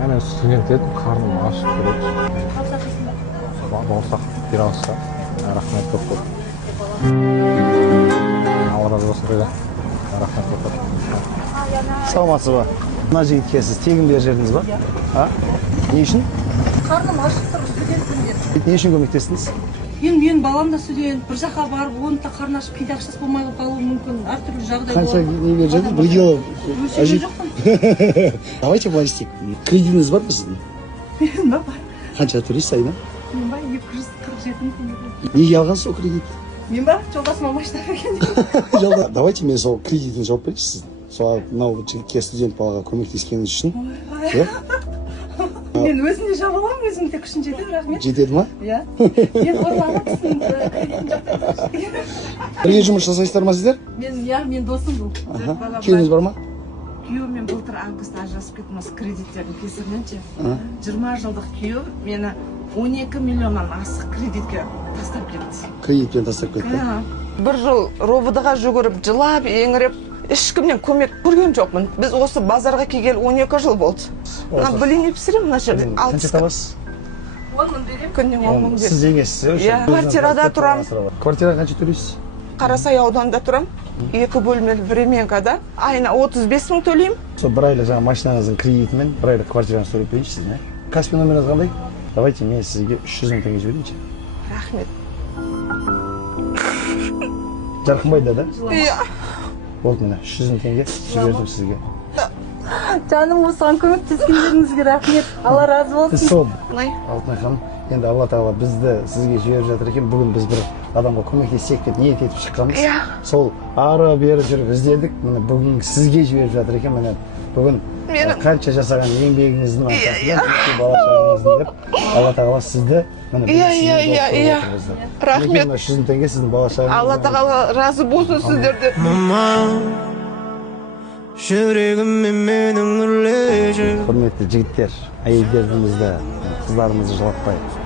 Мен студент едім, қарным ашып тұр еді. Бауырсақ бере алса, рахмет көп көп. Алла разы болсын dedi. Рахмет көп көп. Саламатсыз ба? Мына жігітке сіз тегін беріп жібердіңіз ба? Не үшін? Қарным ашып тұр, студентпін деп. Не үшін көмектестіңіз? Мен балам да студент, бір жаққа барып, оны да қарны ашып кейде ақшасы болмай қалуы мүмкін. Әртүрлі жағдай Қанша болады. не беріп жібердіңіз? Бір кило. Өлшеген жоқпын. Давайте былай істейік. Кредитіңіз бар ма сіздің? Мен ба бар. Қанша төлейсіз айына? Мен ба 247 мың теңге. Неге алғансыз ол кредит? Мен ба жолдасыма машина берген. Давайте мен сол кредитін жауап берейінші сіздің. Сол мынау жігітке студент балаға көмектескеніңіз үшін. Мен өзім де жаба аламын, өзім де күшім жетеді, рахмет. Жетеді ма? Иә. Мен ойланып кредитін жауап Бірге жұмыс жасайсыздар ма сіздер? мен досым бұл. Күйеуіңіз бар ма? Күйеуіммен былтыр августта ажырасып кеттім осы кредиттердің кесірінен ше. 20 жылдық күйеу мені 12 миллионнан астық кредитке тастап кетті. Кредитпен тастап кетті. Бір жыл ровд-ға жүгіріп, жылап, еңіреп, ешкімнен көмек көрген жоқпын. Біз осы базарға келгелі 12 жыл болды. Мына блин пісірем мына жерде. Қанша табасыз? 10 мың беремін. Күніне 10 мың беремін. Сіз егесіз. Иә, квартирада тұрам. Квартираға қанша төлейсіз? Қарасай ауданында тұрам. 2 бөлмелі временкада. Айына 35 мың төлеймін. Сол бір айлық жаңа машинаңыздың кредитімен бір айлық квартираңызды төлеп берейінші сіздің. Каспий номеріңіз қандай? Давайте мен сізге 300 мың теңге жіберейінші. Рахмет. Жарқынбайда да? Иә. Болды міне 300 мың теңге жібердім сізге. Жаным осыған көмектескендеріңізге рахмет. Алла разы болсын. Сол Қалай? Алтынай ханым, енді Алла тағала бізді сізге жіберіп жатыр екен. Бүгін біз бір адамға көмектесек деп ниет етіп шыққанбыз. Иә. Сол ары бері жүріп іздедік. Міне бүгін сізге жіберіп жатыр екен. Міне бүгін қанша жасаған еңбегіңіздің арқасында бала шағаңыздың деп Алла тағала сізді міне Иә. Рахмет. 300 мың теңге сіздің бала шағаңыз. Алла тағала разы болсын сіздерден. жүрегіммен менің үрлеп жүр. Құрметті жігіттер, әйелдерімізді, қыздарымызды жылатпайық.